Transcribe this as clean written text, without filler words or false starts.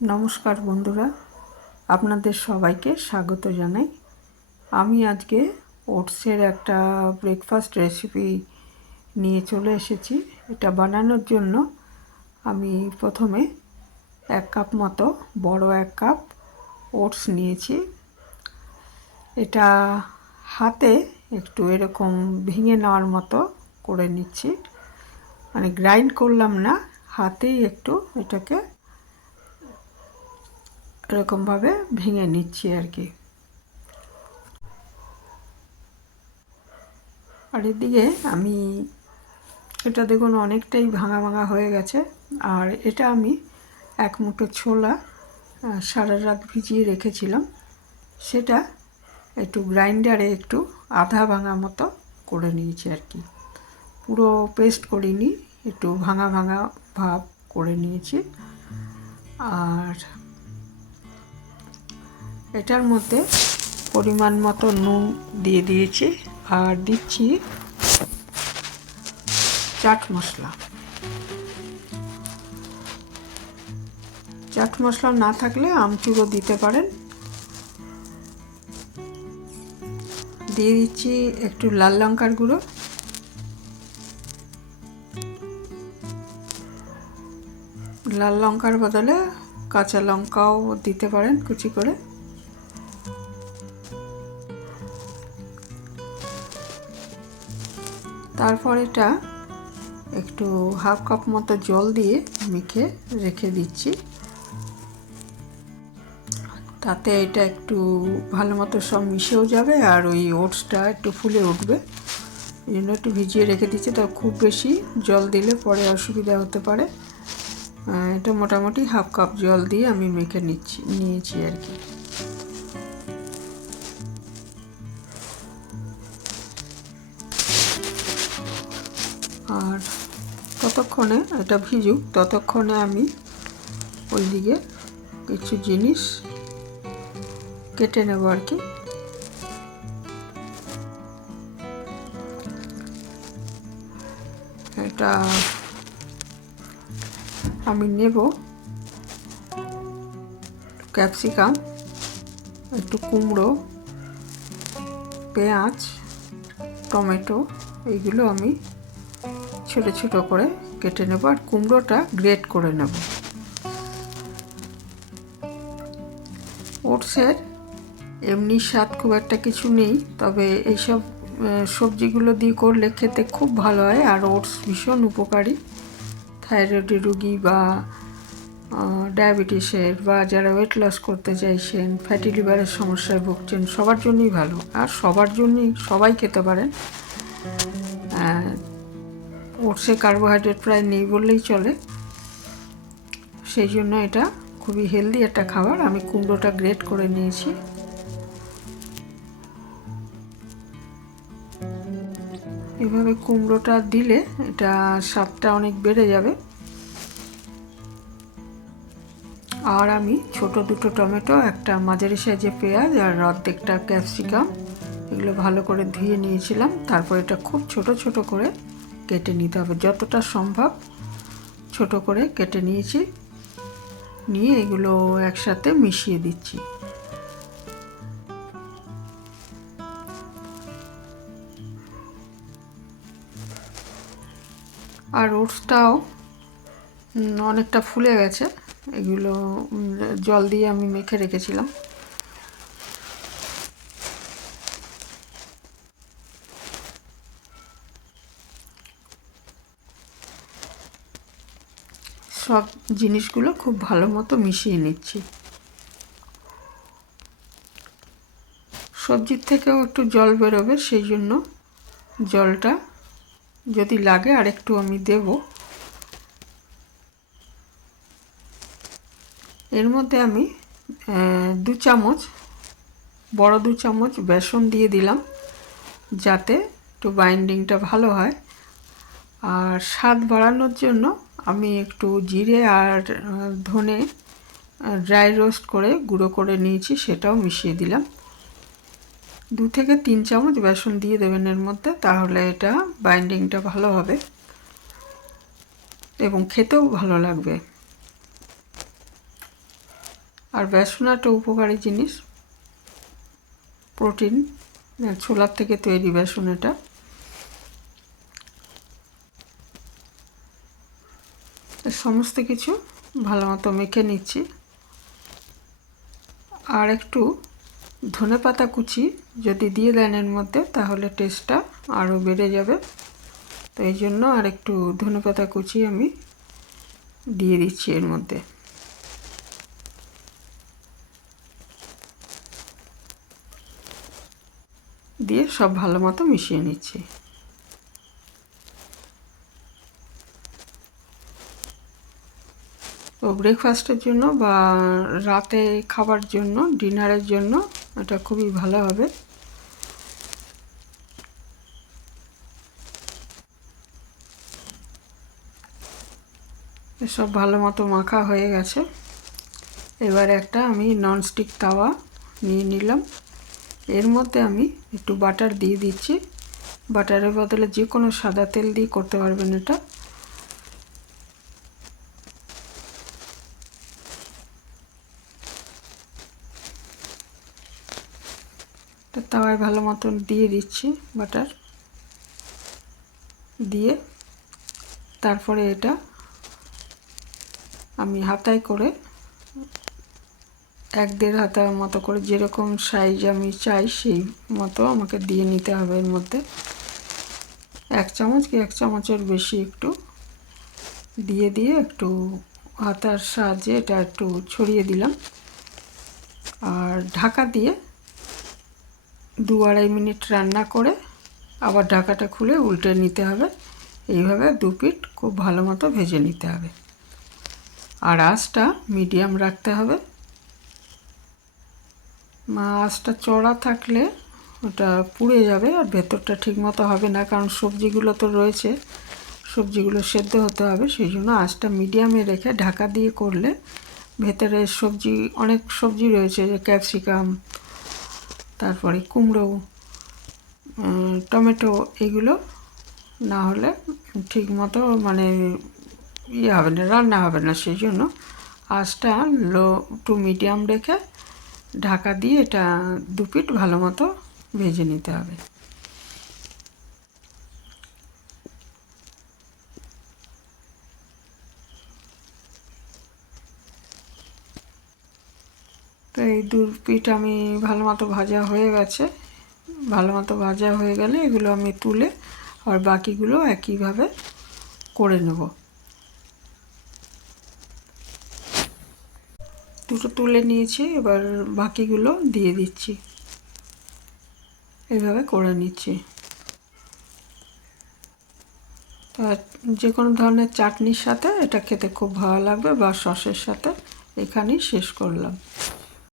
নমস্কার বন্ধুরা, আপনাদের সবাইকে স্বাগত জানাই। আমি আজকে ওটসের একটা ব্রেকফাস্ট রেসিপি নিয়ে চলে এসেছি। এটা বানানোর জন্য আমি প্রথমে 1 কাপ মতো বড় 1 কাপ ওটস নিয়েছি। এটা হাতে একটু এরকম ভেঙে নেওয়ার মতো করে নিচ্ছি, মানে গ্রাইন্ড করলাম না, হাতেই একটু এটাকে এরকমভাবে ভেঙে নিচ্ছি আর কি। আর এদিকে আমি এটা দেখুন অনেকটাই ভাঙা ভাঙা হয়ে গেছে। আর এটা আমি 1 মুঠো ছোলা সারা রাত ভিজিয়ে রেখেছিলাম, সেটা একটু গ্রাইন্ডারে একটু আধা ভাঙা মতো করে নিয়েছি আর কি। পুরো পেস্ট করিনি, একটু ভাঙা ভাঙা ভাব করে নিয়েছি। আর এটার মধ্যে পরিমাণ মতো নুন দিয়ে দিয়েছি, আর দিচ্ছি চাট মশলা। চাট মশলা না থাকলে আমচুরও দিতে পারেন। দিয়ে দিচ্ছি একটু লাল লঙ্কার গুঁড়ো, লাল লঙ্কার বদলে কাঁচা লঙ্কাও দিতে পারেন কুচি করে। তারপর এটা একটু হাফ কাপ মতো জল দিয়ে মেখে রেখে দিচ্ছি, তাতে এটা একটু ভালো মতো সব মিশেও যাবে আর ওই ওটসটা একটু ফুলে উঠবে। এই জন্য একটু ভিজিয়ে রেখে দিচ্ছি। তো খুব বেশি জল দিলে পরে অসুবিধা হতে পারে। এটা মোটামুটি হাফ কাপ জল দিয়ে আমি মেখে নিয়েছি আর কি। আর ততক্ষণে এটা ভিজুক, ততক্ষণে আমি ওইদিকে কিছু জিনিস কেটে নেব আর কি। এটা আমি নেব ক্যাপসিকাম, একটু কুমড়ো, পেঁয়াজ, টমেটো, এইগুলো আমি ছোট ছোট করে কেটে নেব। আর কুমড়োটা গ্রেট করে নেব। ওটসের এমনি স্বাদ খুব একটা কিছু নেই, তবে এইসব সবজিগুলো দিয়ে করলে খেতে খুব ভালো হয়। আর ওটস ভীষণ উপকারী থাইরয়েডের রুগী বা ডায়াবেটিসের বা যারা ওয়েট লস করতে চাইছেন, ফ্যাটি লিভারের সমস্যায় ভুগছেন, সবার জন্যই ভালো। আর সবার জন্যই সবাই খেতে পারেন। ওটসে কার্বোহাইড্রেট প্রায় নেই বললেই চলে, সেই জন্য এটা খুবই হেলদি একটা খাবার। আমি কুমড়োটা গ্রেট করে নিয়েছি। এভাবে কুমড়োটা দিলে এটা স্বাদটা অনেক বেড়ে যাবে। আর আমি ছোট দুটো টমেটো, একটা মাঝারি সাইজের পেঁয়াজ আর অর্ধেকটা ক্যাপসিকাম, এগুলো ভালো করে ধুয়ে নিয়েছিলাম। তারপর এটা খুব ছোট ছোট করে কেটে নিতে হবে, যতটা সম্ভব ছোট করে কেটে নিয়েছি। নিয়ে এগুলো একসাথে মিশিয়ে দিচ্ছি। আর ওটসটাও অনেকটা ফুলে গেছে, এগুলো জল দিয়ে আমি মেখে রেখেছিলাম। সব জিনিসগুলো খুব ভালো মতো মিশিয়ে নিচ্ছি। সবজির থেকেও একটু জল বেরোবে, সেই জন্য জলটা যদি লাগে আর একটু আমি দেব। এর মধ্যে আমি 2 চামচ, বড় 2 চামচ বেসন দিয়ে দিলাম, যাতে একটু বাইন্ডিংটা ভালো হয়। আর স্বাদ বাড়ানোর জন্য আমি একটু জিরে আর ধনে ড্রাই রোস্ট করে গুঁড়ো করে নিয়েছি, সেটাও মিশিয়ে দিলাম। 2 থেকে 3 চামচ বেসন দিয়ে দেবেন এর মধ্যে, তাহলে এটা বাইন্ডিংটা ভালো হবে এবং খেতেও ভালো লাগবে। আর বেসন একটা উপকারী জিনিস, প্রোটিন, ছোলার থেকে তৈরি বেসন এটা। সমস্ত কিছু ভালো মতো মেখে নিচ্ছি। আর একটু ধনেপাতা কুচি যদি দিয়ে দেন এর মধ্যে তাহলে টেস্টটা আরও বেড়ে যাবে। তো এই জন্য আর একটু ধনেপাতা কুচি আমি দিয়ে দিচ্ছি এর মধ্যে। দিয়ে সব ভালো মতো মিশিয়ে নিচ্ছি। তো ব্রেকফাস্টের জন্য বা রাতে খাবার জন্য, ডিনারের জন্য এটা খুবই ভালো হবে। সব ভালো মতো মাখা হয়ে গেছে। এবার একটা আমি ননস্টিক তাওয়া নিয়ে নিলাম। এর মধ্যে আমি একটু বাটার দিয়ে দিচ্ছি। বাটারের বদলে যে কোনো সাদা তেল দিয়ে করতে পারবেন এটা। তো তাওয়ায় ভালো মতন দিয়ে দিচ্ছি বাটার, দিয়ে তারপরে এটা আমি হাতায় করে 1-1.5 হাতা মতো করে যেরকম সাইজ আমি চাই সেই মতো আমাকে দিয়ে নিতে হবে। এর মধ্যে 1 চামচ কি 1 চামচের বেশি একটু দিয়ে একটু হাতার সাহায্যে এটা একটু ছড়িয়ে দিলাম। আর ঢাকা দিয়ে 2-2.5 মিনিট রান্না করে আবার ঢাকাটা খুলে উল্টে নিতে হবে। এইভাবে 2 পিঠ খুব ভালো মতো ভেজে নিতে হবে। আর আঁচটা মিডিয়াম রাখতে হবে। আঁচটা চড়া থাকলে ওটা পুড়ে যাবে আর ভেতরটা ঠিক মতো হবে না, কারণ সবজিগুলো তো রয়েছে, সবজিগুলো সেদ্ধ হতে হবে। সেই জন্য আঁচটা মিডিয়ামে রেখে ঢাকা দিয়ে করলে ভেতরে সবজি, অনেক সবজি রয়েছে, যে ক্যাপসিকাম, তারপরে কুমড়ো, টমেটো, এগুলো না হলে ঠিক মতো মানে হবে না, রান্না হবে না। সেই জন্য আঁচটা লো টু মিডিয়াম রেখে ঢাকা দিয়ে এটা 2 পিঠ ভালো মতো ভেজে নিতে হবে। তো এই 2 পিঠ আমি ভালো মতো ভাজা হয়ে গেছে। ভালো মতো ভাজা হয়ে গেলে এগুলো আমি তুলে আর বাকিগুলো একইভাবে করে নেব। দুটো তুলে নিয়েছি, এবার বাকিগুলো দিয়ে দিচ্ছি। এইভাবে করে নিচ্ছি। যে কোনো ধরনের চাটনির সাথে এটা খেতে খুব ভালো লাগবে, বা সসের সাথে। এখানেই শেষ করলাম।